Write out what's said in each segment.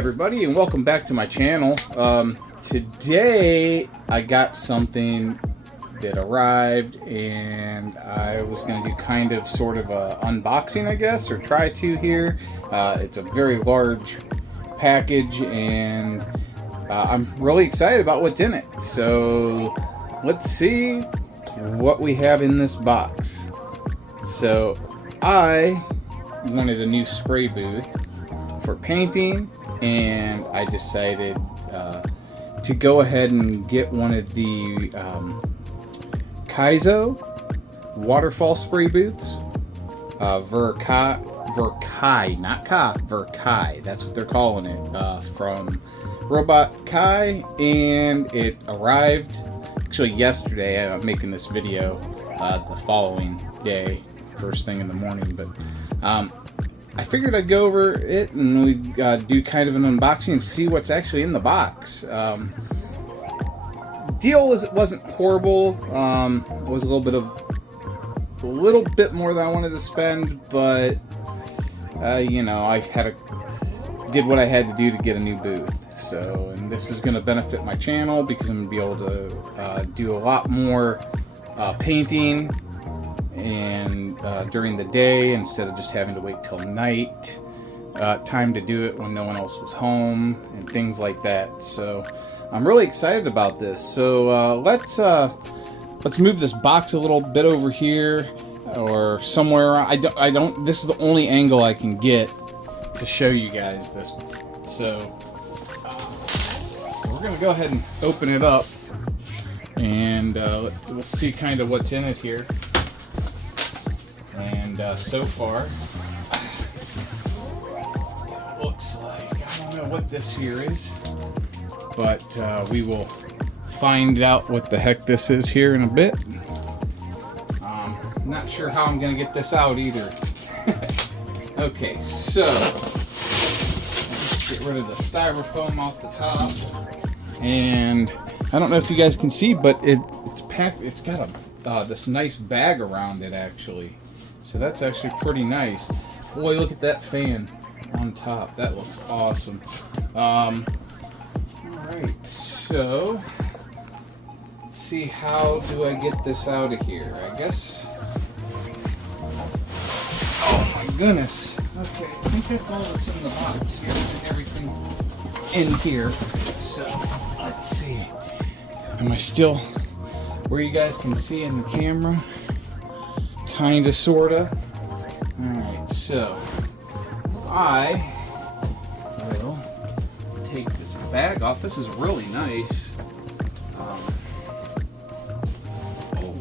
everybody, and welcome back to my channel. Today I got something that arrived, and I was going to do kind of sort of a unboxing, I guess, or try to here. It's a very large package, and I'm really excited about what's in it. So let's see what we have in this box. So I wanted a new spray booth for painting, and I decided to go ahead and get one of the Kazio Waterfall spray booths. Verkai, not Ka, Verkai. That's what they're calling it. From Robot Kai, and it arrived actually yesterday. I'm making this video the following day, first thing in the morning, but I figured I'd go over it and we'd do kind of an unboxing and see what's actually in the box. Deal wasn't horrible. It was a little bit more than I wanted to spend, but you know, I did what I had to do to get a new booth. So, and this is going to benefit my channel because I'm going to be able to do a lot more painting and during the day instead of just having to wait till night time to do it when no one else was home and things like that. So I'm really excited about this. So let's move this box a little bit over here or somewhere. I don't this is the only angle I can get to show you guys this. So we're gonna go ahead and open it up, and we'll see kind of what's in it here. And so far, it looks like, I don't know what this here is, but we will find out what the heck this is here in a bit. I'm not sure how I'm going to get this out either. Okay, so let's get rid of the styrofoam off the top. And I don't know if you guys can see, but it's packed. It's got this nice bag around it, actually. So that's actually pretty nice. Boy, look at that fan on top. That looks awesome. Alright, so let's see, how do I get this out of here? I guess. Oh my goodness. Okay, I think that's all that's in the box here, and everything in here. So let's see. Am I still where you guys can see in the camera? Kinda, sorta. Alright, so I will take this bag off. This is really nice. Oh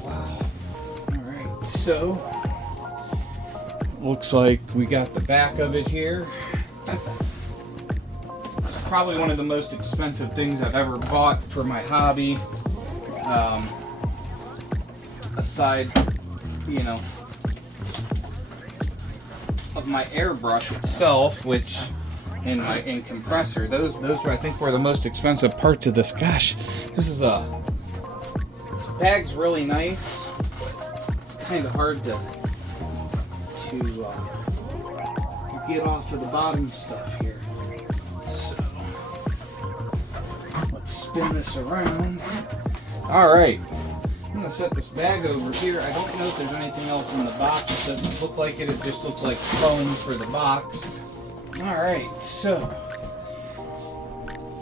wow. Alright, so looks like we got the back of it here. It's probably one of the most expensive things I've ever bought for my hobby. Aside, you know, of my airbrush itself, which and my compressor, those were, I think, were the most expensive parts of this. Gosh, this bag's really nice, but it's kind of hard to get off of the bottom stuff here. So let's spin this around. All right. I'm going to set this bag over here. I don't know if there's anything else in the box. It doesn't look like it. It just looks like foam for the box. Alright, so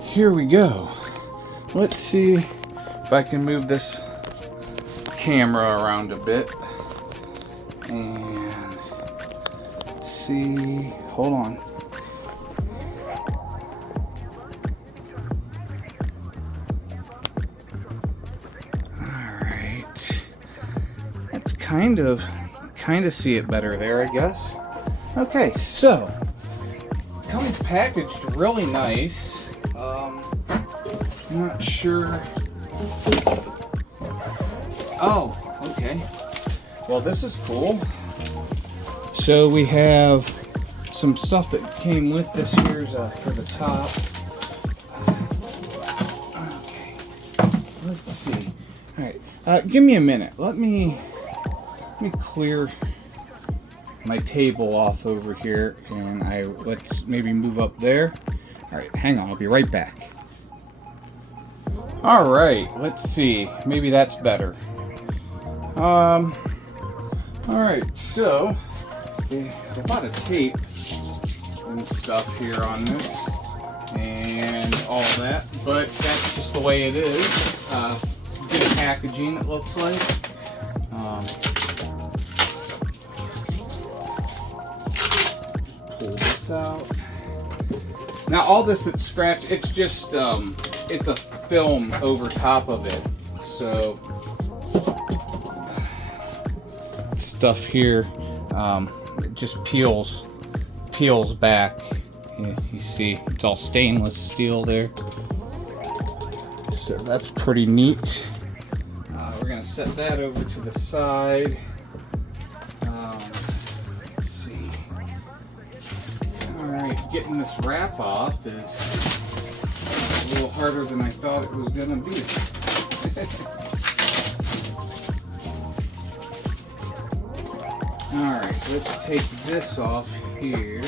here we go. Let's see if I can move this camera around a bit. And see. Hold on. Kind of see it better there, I guess. Okay, so comes packaged really nice. I'm not sure. Oh, okay. Well, this is cool. So we have some stuff that came with this. Here's for the top. Okay. Let's see. All right. Give me a minute. Let me clear my table off over here, and let's maybe move up there. Alright, hang on, I'll be right back. Alright, let's see. Maybe that's better. Alright, so there's a lot of tape and stuff here on this and all that, but that's just the way it is. Good packaging, it looks like. Pull this out. Now all this that's scratched, it's just it's a film over top of it, so stuff here it just peels back. You see it's all stainless steel there, so that's pretty neat. We're gonna set that over to the side. Let's see. Alright, getting this wrap off is a little harder than I thought it was gonna be. Alright, let's take this off here.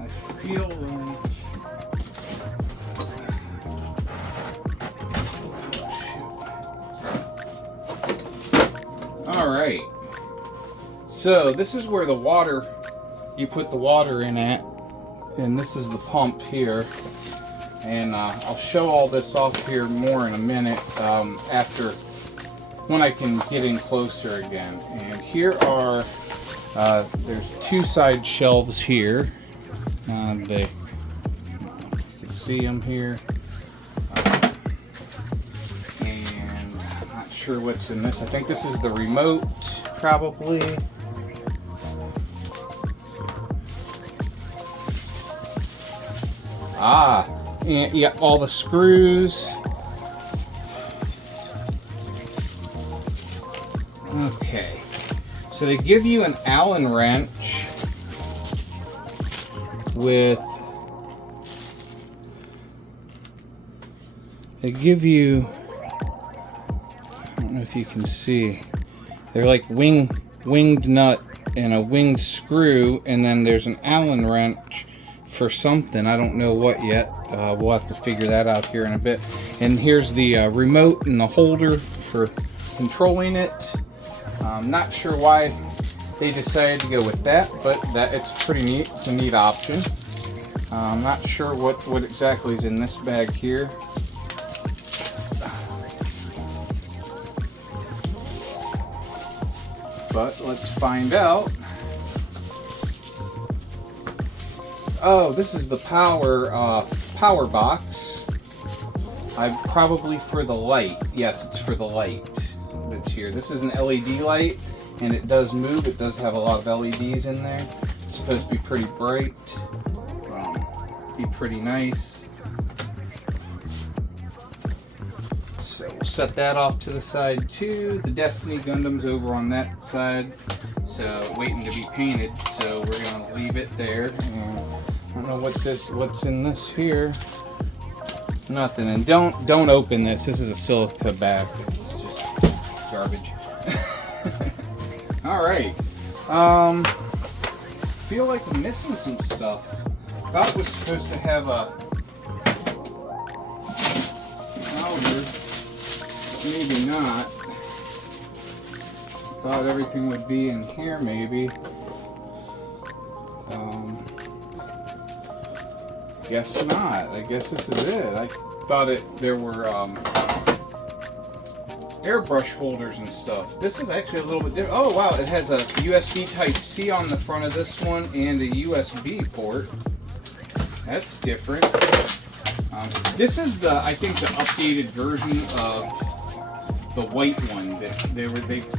I feel like... Alright. So, this is where the water, you put the water in at. And this is the pump here. And I'll show all this off here more in a minute after... when I can get in closer again. And here are, there's two side shelves here. You can see them here. And I'm not sure what's in this. I think this is the remote, probably. And yeah, all the screws. Okay, so they give you an Allen wrench with, they give you, I don't know if you can see, they're like winged nut and a winged screw, and then there's an Allen wrench for something, I don't know what yet. We'll have to figure that out here in a bit. And here's the remote and the holder for controlling it. I'm not sure why they decided to go with that, but it's pretty neat. It's a neat option. I'm not sure what exactly is in this bag here. But let's find out. Oh, this is the power box. Probably for the light. Yes, it's for the light that's here. This is an LED light, and it does move. It does have a lot of LEDs in there. It's supposed to be pretty bright. Be pretty nice. So we'll set that off to the side too. The Destiny Gundam's over on that side, so waiting to be painted. So we're gonna leave it there. And I don't know what's in this here. Nothing. And don't open this. This is a silica bag. It's just garbage. All right. Feel like I'm missing some stuff. Thought it was supposed to have a powder. Maybe not. Thought everything would be in here, maybe. Guess not. I guess this is it. I thought there were airbrush holders and stuff. This is actually a little bit different. Oh wow, it has a USB Type-C on the front of this one and a USB port. That's different. This is I think the updated version of the white one. They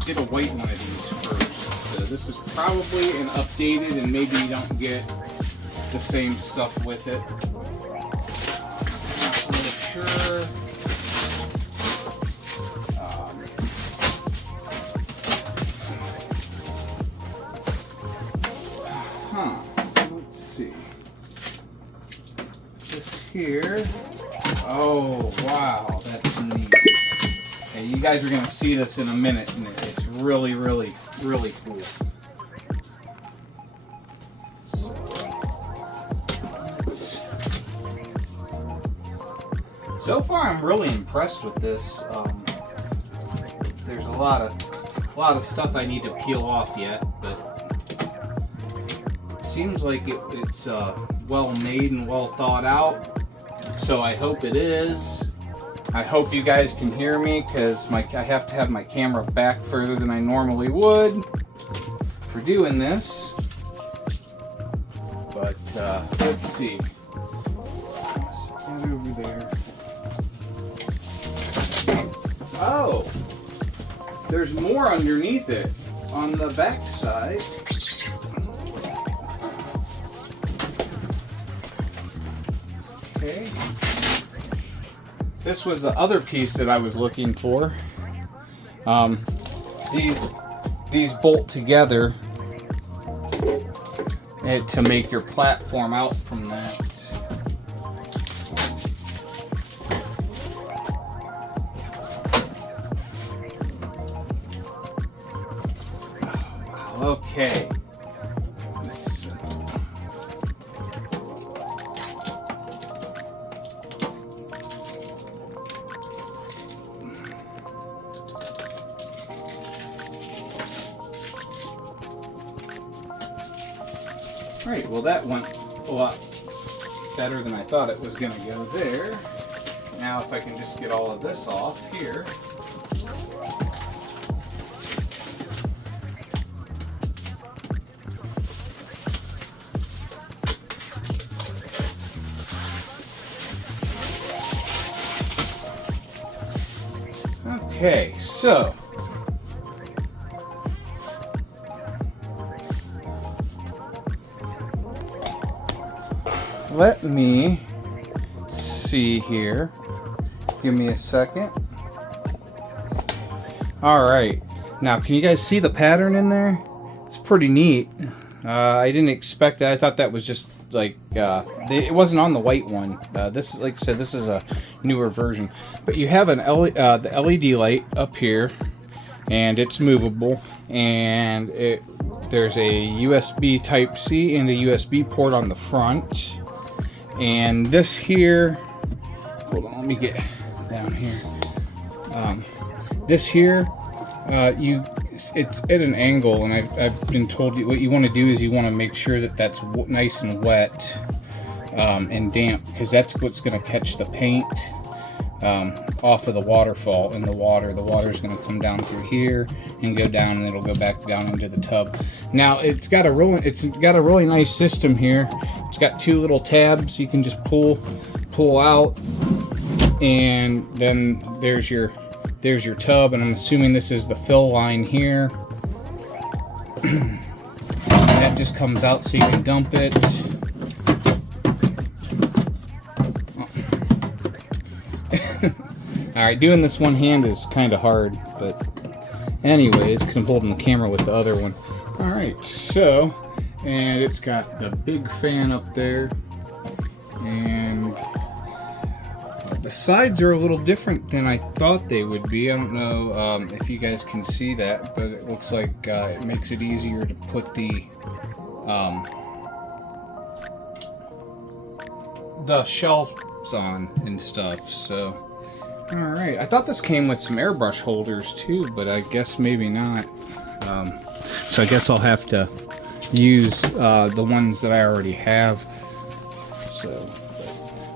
did a white one of these first. So this is probably an updated, and maybe you don't get the same stuff with it. Not really sure. Let's see. This here. Oh wow, that's neat. Okay, you guys are gonna see this in a minute, and it's really, really, really cool. So, let's So far, I'm really impressed with this. There's a lot of stuff I need to peel off yet, but it seems like it's well made and well thought out. So I hope it is. I hope you guys can hear me because I have to have my camera back further than I normally would for doing this. But let's see. Set that over there. Oh, there's more underneath it on the back side. Okay. This was the other piece that I was looking for. These bolt together to make your platform out from that. Okay. Alright, well that went a lot better than I thought it was going to go there. Now if I can just get all of this off here. Okay, so let me see here. Give me a second. All right, now can you guys see the pattern in there? It's pretty neat. I didn't expect that. I thought that was just like it wasn't on the white one. This is, like I said, this is a newer version. But you have an the LED light up here, and it's movable, and there's a USB Type C and a USB port on the front. And this here, hold on, let me get down here. This here, it's at an angle, and I've been told what you want to do is you want to make sure that that's nice and wet and damp, because that's what's going to catch the paint off of the waterfall in the water. The water is going to come down through here and go down, and it'll go back down into the tub. Now it's got a really nice system here. It's got two little tabs you can just pull out, and then there's your tub, and I'm assuming this is the fill line here. That just comes out so you can dump it. Alright, doing this one hand is kind of hard, but anyways, because I'm holding the camera with the other one. Alright, so, and it's got the big fan up there, and the sides are a little different than I thought they would be. I don't know if you guys can see that, but it looks like it makes it easier to put the shelves on and stuff. So, alright, I thought this came with some airbrush holders too, but I guess maybe not. So I guess I'll have to use the ones that I already have. So,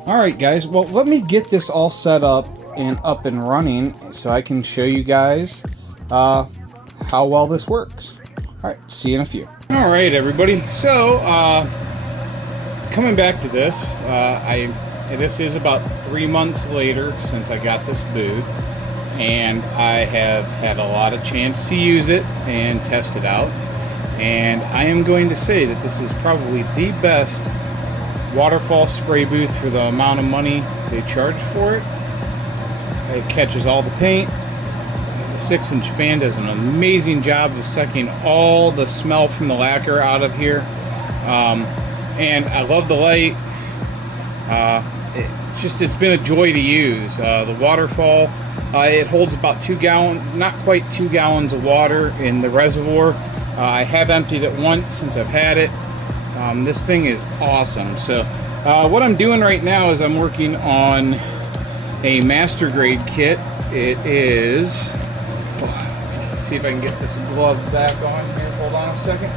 alright guys, well let me get this all set up and running so I can show you guys how well this works. Alright, see you in a few. Alright everybody, so coming back to this, this is about 3 months later since I got this booth, and I have had a lot of chance to use it and test it out, and I am going to say that this is probably the best waterfall spray booth for the amount of money they charge for it. It catches all the paint. The 6-inch fan does an amazing job of sucking all the smell from the lacquer out of here, and I love the light. It's been a joy to use. The Waterfall, it holds about 2 gallons, not quite 2 gallons of water in the reservoir. I have emptied it once since I've had it. This thing is awesome. So what I'm doing right now is I'm working on a master grade kit. It is, let's see if I can get this glove back on here. Hold on a second.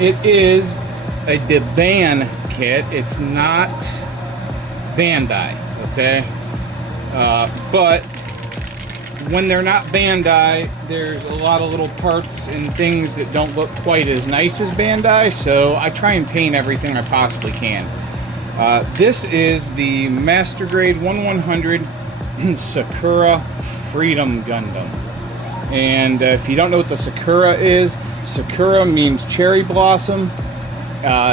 It is a Gundam kit. It's not Bandai, okay? But when they're not Bandai, there's a lot of little parts and things that don't look quite as nice as Bandai, so I try and paint everything I possibly can. This is the Master Grade 1/100 Sakura Freedom Gundam. And if you don't know what the Sakura is, Sakura means cherry blossom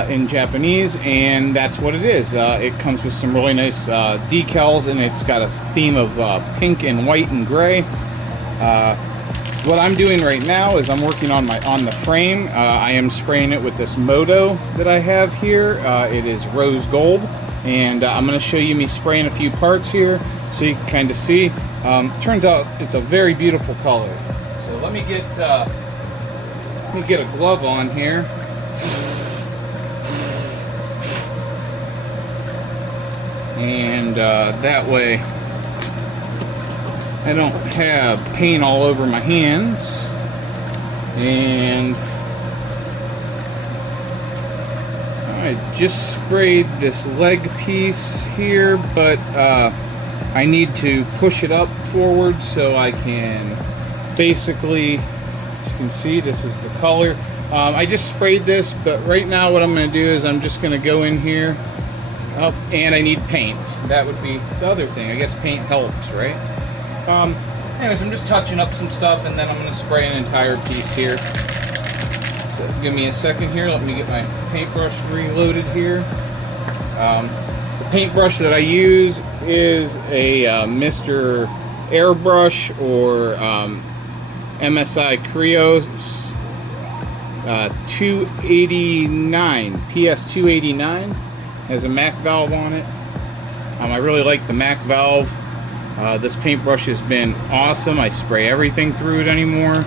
in Japanese, and that's what it is. It comes with some really nice decals, and it's got a theme of pink and white and gray. What I'm doing right now is I'm working on the frame. I am spraying it with this Moto that I have here. It is rose gold, and I'm going to show you me spraying a few parts here so you can kind of see. Turns out it's a very beautiful color. So let me get a glove on here. And that way I don't have paint all over my hands. And I just sprayed this leg piece here, but I need to push it up forward so I can basically, as you can see, this is the color. I just sprayed this, but right now what I'm going to do is I'm just going to go in here. Oh, and I need paint. That would be the other thing. I guess paint helps, right? Anyways, I'm just touching up some stuff, and then I'm going to spray an entire piece here. So give me a second here. Let me get my paintbrush reloaded here. The paintbrush that I use is a Mr. Airbrush or MSI Krios 289, PS 289. Has a MAC valve on it. I really like the MAC valve. This paintbrush has been awesome. I spray everything through it anymore.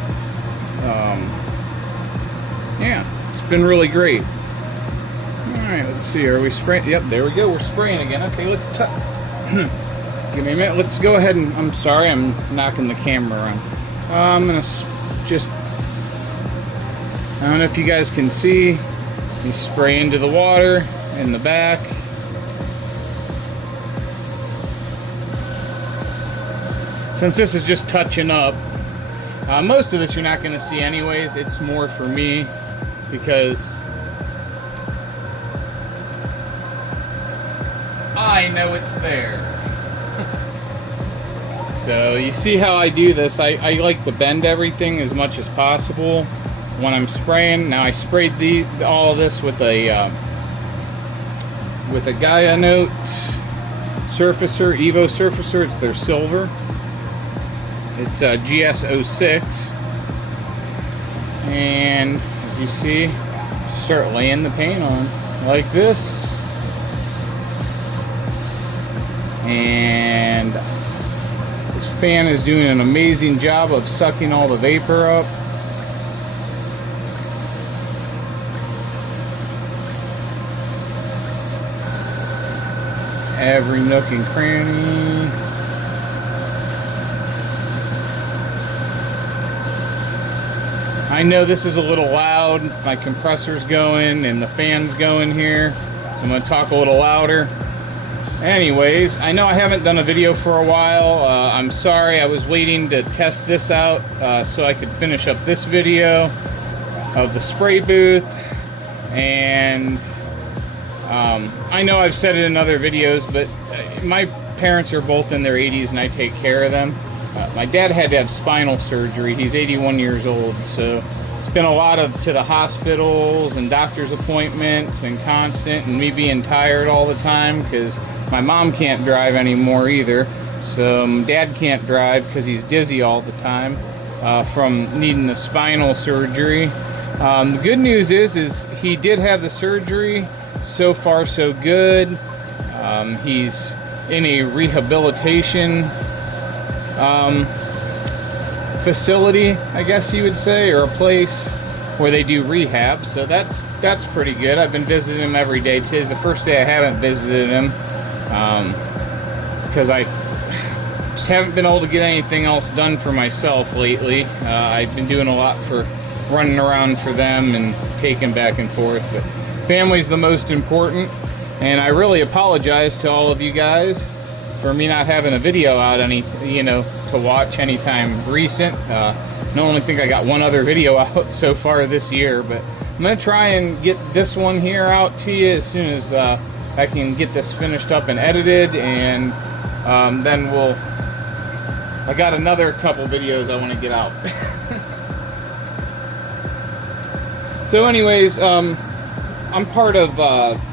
Yeah, it's been really great. Alright, let's see. Are we spraying? Yep, there we go. We're spraying again. Okay, let's give me a minute. Let's go ahead and, I'm sorry, I'm knocking the camera around. I'm going to just, I don't know if you guys can see, you spray into the water in the back. Since this is just touching up, most of this you're not going to see anyways. It's more for me because I know it's there. So you see how I do this. I like to bend everything as much as possible when I'm spraying. Now I sprayed all of this with a Gaia Note surfacer, Evo surfacer. It's their silver. It's GS06. And as you see, start laying the paint on like this. And this fan is doing an amazing job of sucking all the vapor up. Every nook and cranny. I know this is a little loud. My compressor's going and the fan's going here, so I'm going to talk a little louder. Anyways, I know I haven't done a video for a while. I'm sorry. I was waiting to test this out so I could finish up this video of the spray booth. And I know I've said it in other videos, but my parents are both in their 80s and I take care of them. My dad had to have spinal surgery. He's 81 years old, so it's been a lot of to the hospitals and doctor's appointments and constant, and me being tired all the time because my mom can't drive anymore either. So Dad can't drive because he's dizzy all the time from needing the spinal surgery. The good news is he did have the surgery. So far, so good. He's in a rehabilitation facility, I guess you would say, or a place where they do rehab. So that's pretty good. I've been visiting him every day. Today's the first day I haven't visited him because just haven't been able to get anything else done for myself lately. I've been doing a lot for running around for them and taking back and forth, but family's the most important. And I really apologize to all of you guys for me not having a video out to watch anytime recent. I only think I got one other video out so far this year, but I'm gonna try and get this one here out to you as soon as I can get this finished up and edited, and then I got another couple videos I want to get out. So anyways, I'm part of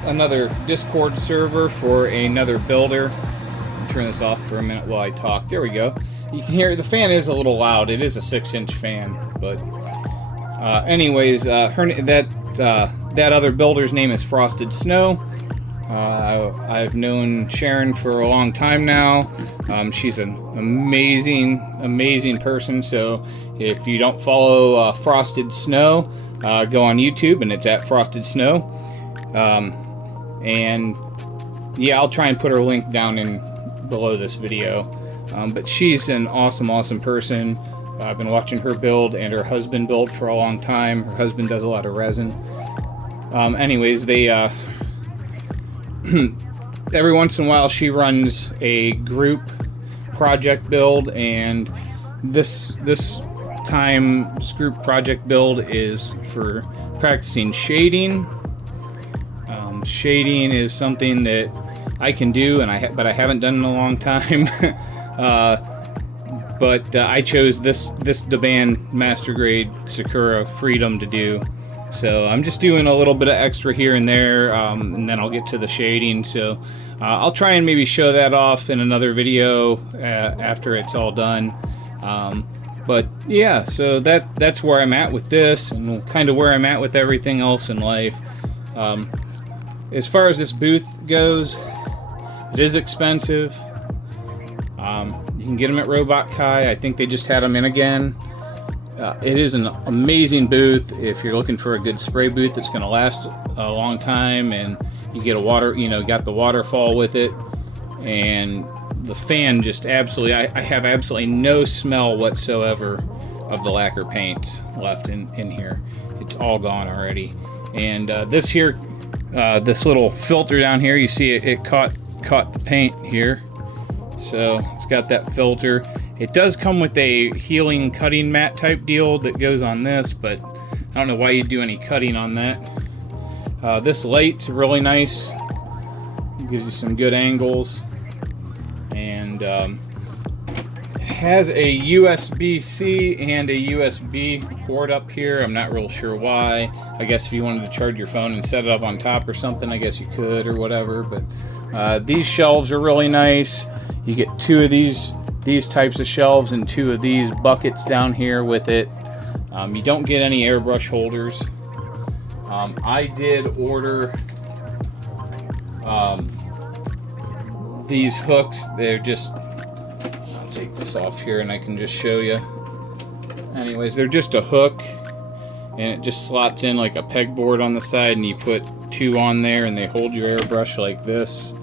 another Discord server for another builder. Turn this off for a minute while I talk. There we go. You can hear the fan is a little loud. It is a 6-inch fan, but anyways, that other builder's name is Frosted Snow. I've known Sharon for a long time now. She's an amazing person. So if you don't follow Frosted Snow, go on YouTube and it's at Frosted Snow. And yeah, I'll try and put her link down in below this video. But she's an awesome person. I've been watching her build and her husband build for a long time. Her husband does a lot of resin. Anyways, they every once in a while she runs a group project build, and this time's group project build is for practicing shading. Shading is something that I can do, but I haven't done in a long time. But I chose this Deband Master Grade Sakura Freedom to do. So I'm just doing a little bit of extra here and there, and then I'll get to the shading. So I'll try and maybe show that off in another video after it's all done. But yeah, so that's where I'm at with this, and kind of where I'm at with everything else in life. As far as this booth goes, it is expensive. You can get them at Robot Kai. I think they just had them in again. It is an amazing booth if you're looking for a good spray booth that's going to last a long time, and you get got the waterfall with it, and the fan just absolutely, I have absolutely no smell whatsoever of the lacquer paints left in here. It's all gone already. And this here, this little filter down here, you see it caught the paint here. So it's got that filter. It does come with a healing cutting mat type deal that goes on this, but I don't know why you'd do any cutting on that. This light's really nice. It gives you some good angles. And it has a USB-C and a USB port up here. I'm not real sure why. I guess if you wanted to charge your phone and set it up on top or something, I guess you could or whatever. But these shelves are really nice. You get two of these types of shelves and two of these buckets down here with it. You don't get any airbrush holders. I did order these hooks. They're just, I'll take this off here and I can just show you. Anyways, they're just a hook, and it just slots in like a pegboard on the side, and you put two on there and they hold your airbrush like this.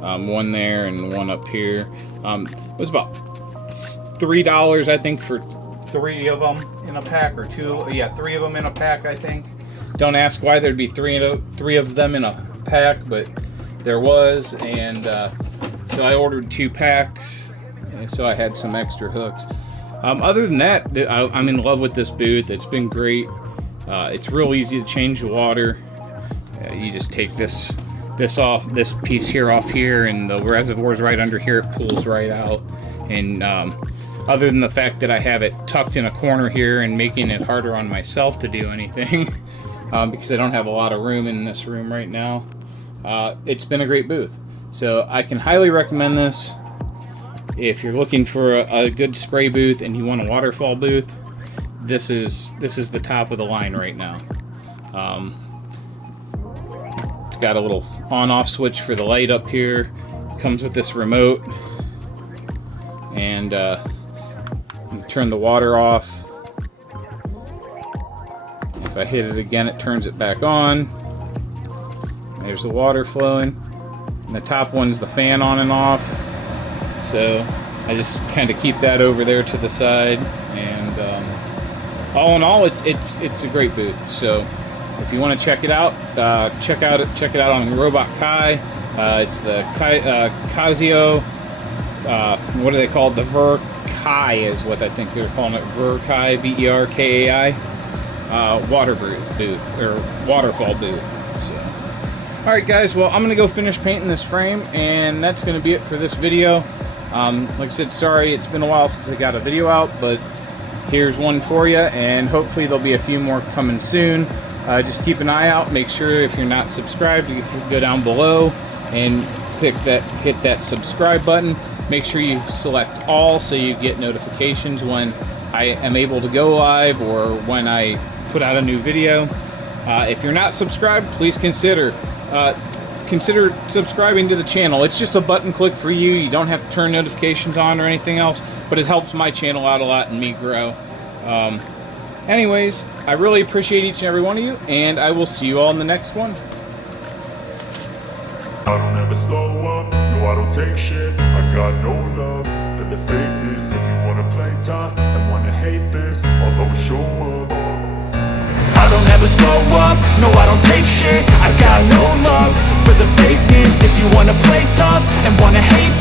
One there and one up here. It was about $3, I think, for 3 of them in a pack, or 2. Yeah, 3 of them in a pack, I think. Don't ask why there'd be three of them in a pack, but there was, and so I ordered 2 packs, and so I had some extra hooks. Other than that, I'm in love with this booth. It's been great. It's real easy to change the water. You just take this piece here off here, and the reservoir's right under here. It pulls right out. And other than the fact that I have it tucked in a corner here and making it harder on myself to do anything, because I don't have a lot of room in this room right now, it's been a great booth. So I can highly recommend this. If you're looking for a good spray booth and you want a waterfall booth, this is the top of the line right now. It's got a little on-off switch for the light up here. It comes with this remote, and you turn the water off. If I hit it again, it turns it back on. There's the water flowing. And the top one's the fan on and off. So I just kind of keep that over there to the side, and all in all, it's a great booth. So if you want to check it out, check it out on Robot Kai. It's the Kazio. What do they call it? The Ver Kai is what I think they're calling it. Ver Kai, Verkai, water booth or waterfall booth. So, all right, guys. Well, I'm gonna go finish painting this frame, and that's gonna be it for this video. Like I said, sorry it's been a while since I got a video out, but here's one for you, and hopefully there'll be a few more coming soon. Just keep an eye out. Make sure if you're not subscribed, you go down below and hit that subscribe button. Make sure you select all so you get notifications when I am able to go live or when I put out a new video. If you're not subscribed, please consider subscribing to the channel. It's just a button click for you. You don't have to turn notifications on or anything else, but it helps my channel out a lot and me grow. Anyways, I really appreciate each and every one of you, and I will see you all in the next one. I don't ever slow up, no I don't take shit. I got no love for the fakeness. If you wanna play tough and wanna hate this, I'll always show up. I don't ever slow up, no I don't take shit. I got no love for the fakeness. If you wanna play tough and wanna hate